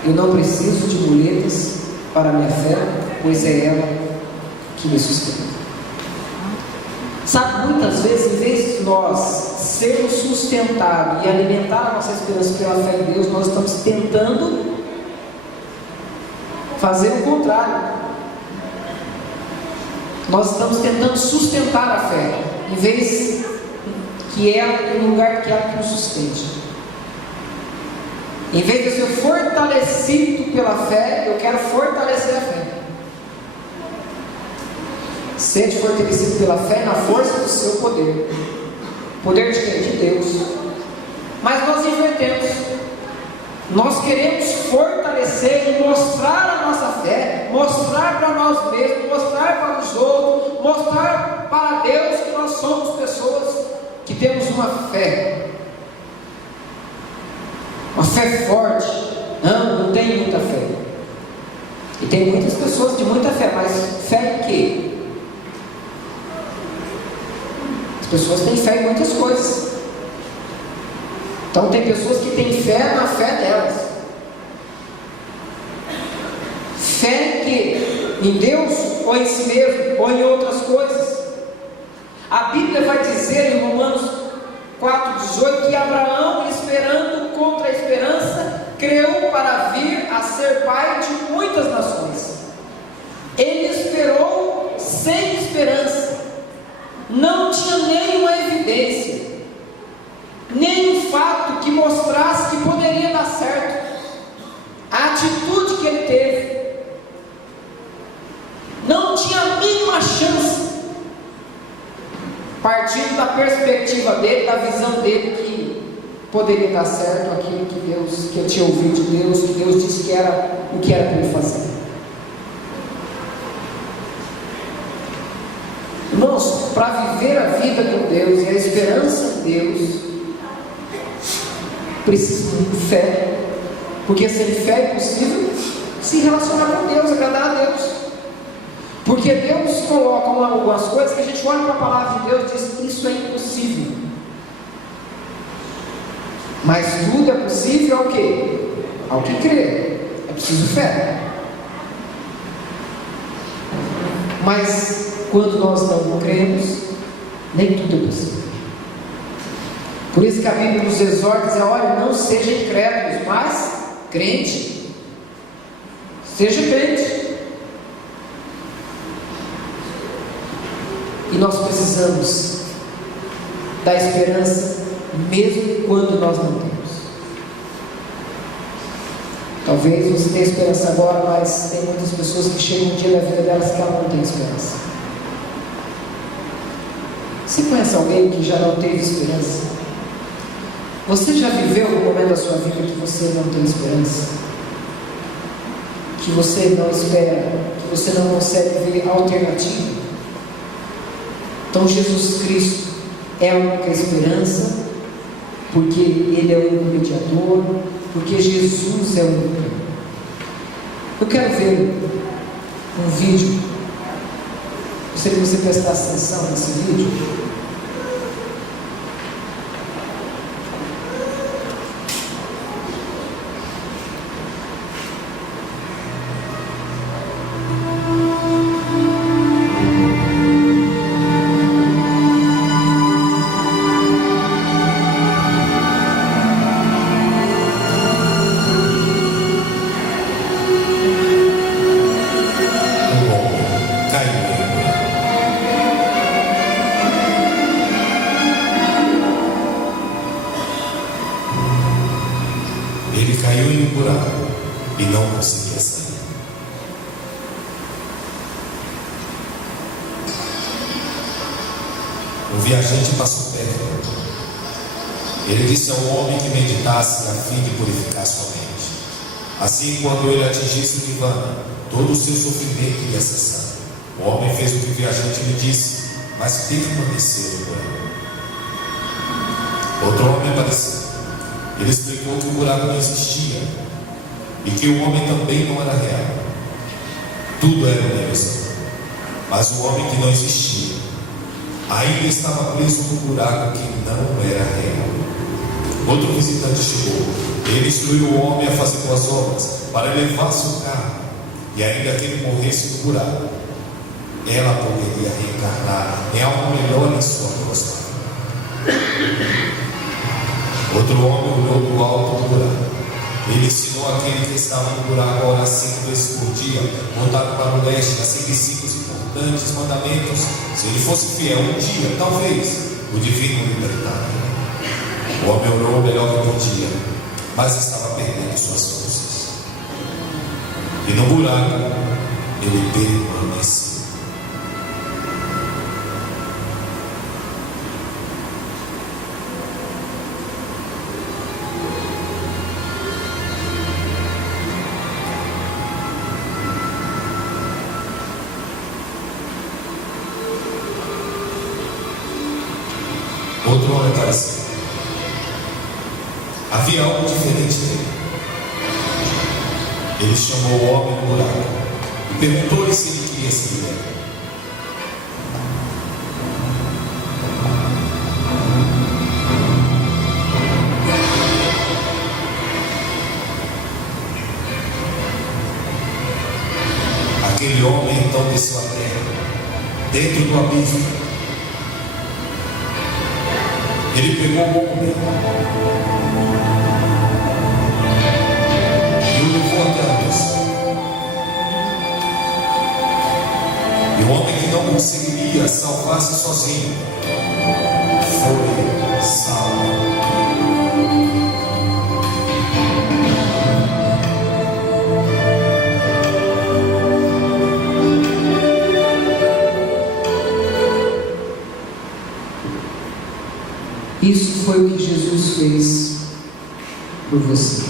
Eu não preciso de muletas para a minha fé, pois é ela que me sustenta. Sabe, muitas vezes, em vez de nós sermos sustentados e alimentar a nossa esperança pela fé em Deus, nós estamos tentando fazer o contrário. Nós estamos tentando sustentar a fé, em vez que ela, no lugar que ela que nos sustente. Em vez de eu ser fortalecido pela fé, eu quero fortalecer a fé. Sede fortalecido pela fé na força do seu poder. Poder de quem? De Deus. Mas nós invertemos. Nós queremos fortalecer e mostrar a nossa fé, mostrar para nós mesmos, mostrar para os outros, mostrar para Deus que nós somos pessoas que temos uma fé forte. Não tenho muita fé. E tem muitas pessoas de muita fé, mas fé em quê? As pessoas têm fé em muitas coisas. Então tem pessoas que têm fé na fé delas. Fé em quê? Em Deus, ou em si mesmo, ou em outras coisas. A Bíblia vai dizer em Romanos 4,18 que Abraão, esperando contra a esperança, creu para vir a ser pai de muitas nações. Ele esperou sem esperança. Não tinha nenhuma evidência, nenhum fato que mostrasse que poderia dar certo. A atitude que ele teve não tinha a mínima chance, partindo da perspectiva dele, da visão dele, que poderia dar certo aquilo que eu tinha ouvido de Deus, que Deus disse que era o que era para ele fazer. Irmãos, para viver a vida com Deus e a esperança em Deus, precisa de fé, porque sem fé é impossível se relacionar com Deus, agradar a Deus. Porque Deus coloca algumas coisas que a gente olha para a palavra de Deus e diz: isso é impossível. Mas tudo é possível ao quê? Ao que crê. É preciso fé. Mas quando nós não cremos, nem tudo é possível. Por isso que a Bíblia nos exorta a dizer: olha, não seja incrédulos, mas crente. Seja crente. E nós precisamos da esperança, mesmo quando nós não temos. Talvez você tenha esperança agora, mas tem muitas pessoas que chegam um dia da vida delas que ela não tem esperança. Você conhece alguém que já não teve esperança? Você já viveu algum momento da sua vida que você não tem esperança? Que você não espera, que você não consegue ver alternativa? Então Jesus Cristo é a única esperança, porque Ele é o único mediador, porque Jesus é o único. Eu quero ver um vídeo. Gostaria que você prestasse atenção nesse vídeo. O viajante passou perto. Ele disse ao homem que meditasse a fim de purificar sua mente. Assim, quando ele atingisse o nirvana, todo o seu sofrimento ia cessar. O homem fez o que o viajante lhe disse, mas permaneceu no buraco. Outro homem apareceu. Ele explicou que o buraco não existia e que o homem também não era real. Tudo era uma ilusão. Mas o homem que não existia ainda estava preso no buraco que não era real. Outro visitante chegou. Ele instruiu o homem a fazer boas obras para levar seu carro, e ainda que ele morresse no buraco, ela poderia reencarnar em algo melhor em sua próxima. Outro homem olhou do alto do buraco. Ele ensinou aquele que estava no buraco a orar 5 vezes por dia, voltado para o leste, a seguir 5 importantes mandamentos. Se ele fosse fiel um dia, talvez o divino o libertaria. O homem orou o melhor que podia, mas estava perdendo suas forças. E no buraco ele permaneceu. Outro homem apareceu. Havia algo diferente nele. Ele chamou o homem no buraco e perguntou-lhe se ele queria se libertar. Aquele homem então desceu à terra, dentro do abismo. Ele pegou o homem e o levou até a luz. E o homem que não conseguiria salvar-se sozinho foi salvo. Isso foi o que Jesus fez por você.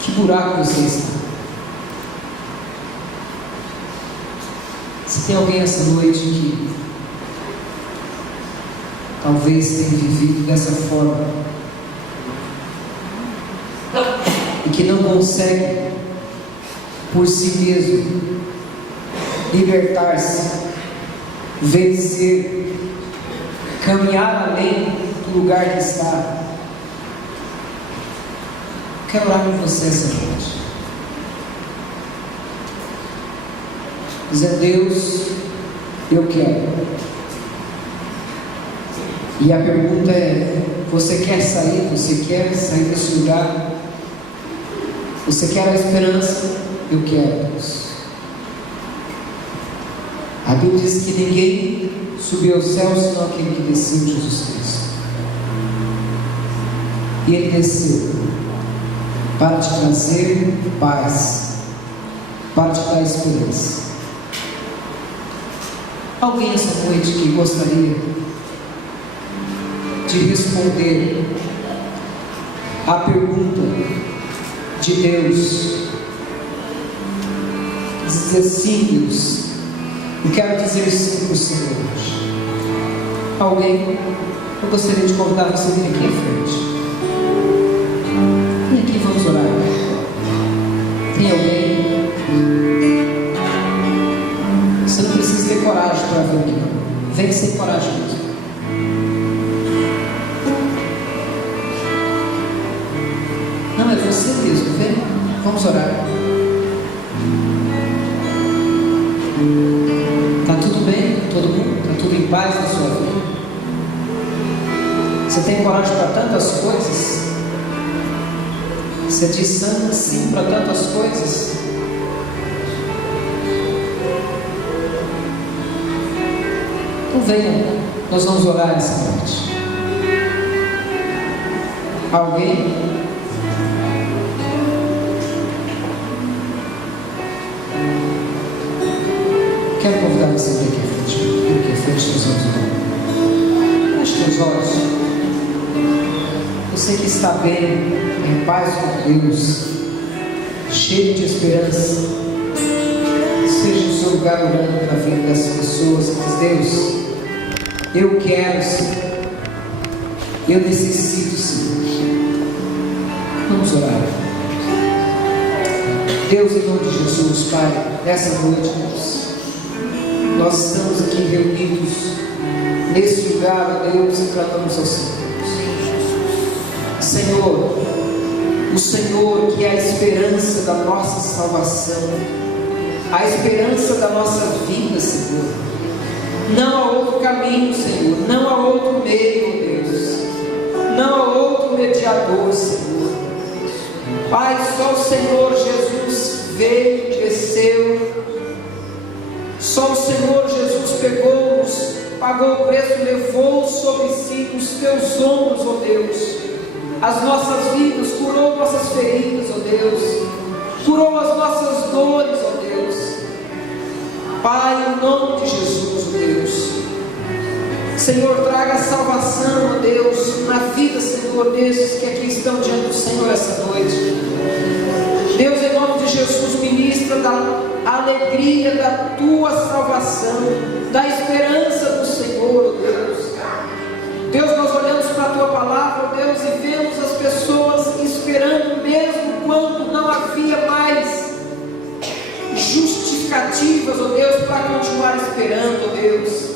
Que buraco você está? Se tem alguém essa noite que talvez tenha vivido dessa forma e que não consegue por si mesmo libertar-se, vencer, caminhar além do lugar que está, quero orar por você essa noite, dizer: Deus, eu quero. E a pergunta é: você quer sair? Você quer sair desse lugar? Você quer a esperança? Eu quero, Deus. A Bíblia diz que ninguém subiu aos céus senão aquele que desceu, Jesus Cristo. E Ele desceu para te trazer paz, para te dar esperança. Alguém essa noite que gostaria de responder a pergunta de Deus, dizer sim, Deus, eu quero dizer sim para o Senhor hoje. Alguém? Eu gostaria de convidar você a vir aqui à frente. Vem aqui, vamos orar. Tem alguém? Você não precisa ter coragem para vir aqui. Vem sem coragem mesmo. Não, é você mesmo. Vem, vamos orar. Está tudo bem? Todo mundo? Está tudo em paz na sua vida? Você tem coragem para tantas coisas? Você diz sim para tantas coisas? Então venha, nós vamos orar essa noite. Alguém? Quero convidar você a vir aqui à frente. Vir aqui à frente, nós vamos orar. Feche teus olhos. Você que está bem, em paz com Deus, cheio de esperança, seja no seu lugar orando na vida dessas pessoas. Diz: Deus, eu quero, Senhor, eu necessito, Senhor. Vamos orar. Deus, em nome de Jesus, Pai, nessa noite, Deus, nós estamos aqui reunidos nesse lugar, ó Deus, e clamamos ao Senhor. Senhor, o Senhor que é a esperança da nossa salvação, a esperança da nossa vida, Senhor. Não há outro caminho, Senhor, não há outro meio, Deus, não há outro mediador, Senhor. Pai, só o Senhor Jesus veio, desceu, só o Senhor Jesus pegou-nos, pagou o preço, levou sobre si os teus ombros, ó Deus, as nossas vidas, curou nossas feridas, ó Deus, curou as nossas dores, ó Deus. Pai, em nome de Jesus, ó Deus, Senhor, traga salvação, ó Deus, na vida, Senhor, desses que aqui estão diante do Senhor essa noite. Deus, em nome de Jesus, ministra da alegria da tua salvação, da esperança do Senhor, ó Deus. Deus, nós olhamos para a tua palavra, ó Deus, e vemos as pessoas esperando, mesmo quando não havia mais justificativas, ó Deus, para continuar esperando, ó Deus.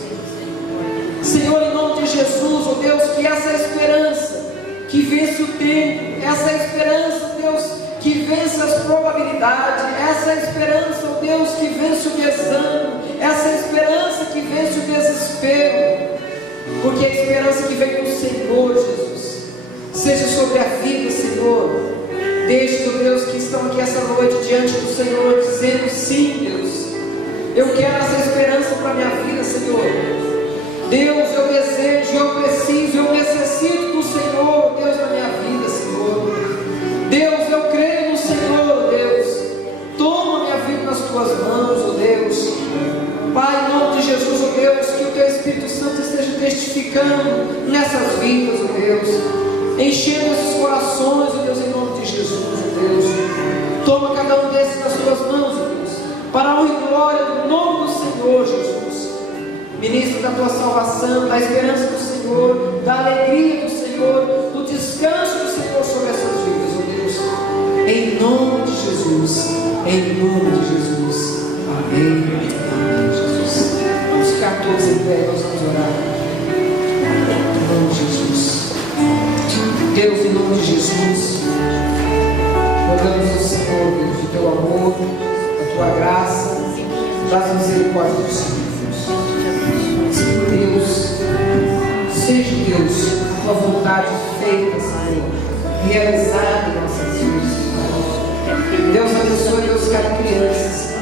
Senhor, em nome de Jesus, ó Deus, que essa esperança que vence o tempo, essa esperança, Deus, que vence as probabilidades, essa esperança, ó Deus, que vence o desânimo, essa esperança que vence o desespero, porque a esperança que vem do Senhor, Jesus, seja sobre a vida, Senhor, destes, ó Deus, que estão aqui essa noite diante do Senhor, dizendo: sim, Deus, eu quero essa esperança para a minha vida, Senhor. Deus, eu desejo, eu preciso, eu necessito do Senhor, Deus, na minha vida, Senhor. Deus, eu creio no Senhor, Deus. Toma minha vida nas tuas mãos, ó Deus. Pai, em nome de Jesus, ó Deus, que o teu Espírito Santo esteja testificando frutificando nessas vidas, ó Deus, enchendo esses corações, ó Deus, em nome de Jesus, ó Deus. Toma cada um desses nas tuas mãos, ó Deus, para a honra e glória do nome do Senhor, Jesus. Ministro da tua salvação, da esperança do Senhor, da alegria do Senhor, do descanso do Senhor sobre essas vidas, ó Deus. Em nome de Jesus, em nome de Jesus. Amém. Amém, Jesus. Vamos ficar todos em pé, nós vamos orar. Em nome de Jesus. Deus, em nome de Jesus, rogamos ao Senhor, Deus, do teu amor, da tua graça, das misericórdias do Senhor. Senhor Deus, seja Deus, a tua vontade feita, Senhor, realizada em nossas vidas, Senhor. Deus abençoe, Deus, cada criança,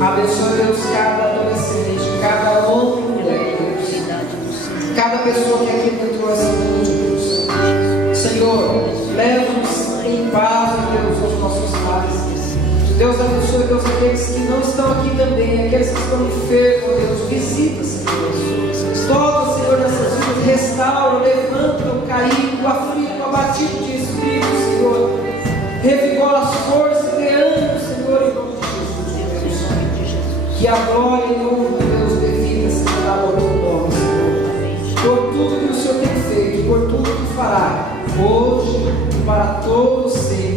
abençoe, Deus, cada adolescente, cada homem e mulher, Deus, cada pessoa que aqui entrou essa noite, Deus. Senhor, leva-nos em paz, Deus, aos nossos lares. Deus abençoe, Deus, aqueles que não estão aqui também, aqueles que estão enfermos, Deus, visita, Senhor. Toca, Senhor, nessas vidas, restaura, levanta o caído, o aflito, o abatido de espírito, Senhor. Revigora as forças, dê ânimo, Senhor, em nome de Jesus. Que a glória e o honra, Deus, devida seja dada ao teu nome, Senhor. Por tudo que o Senhor tem feito, por tudo que fará, hoje e para todos sempre.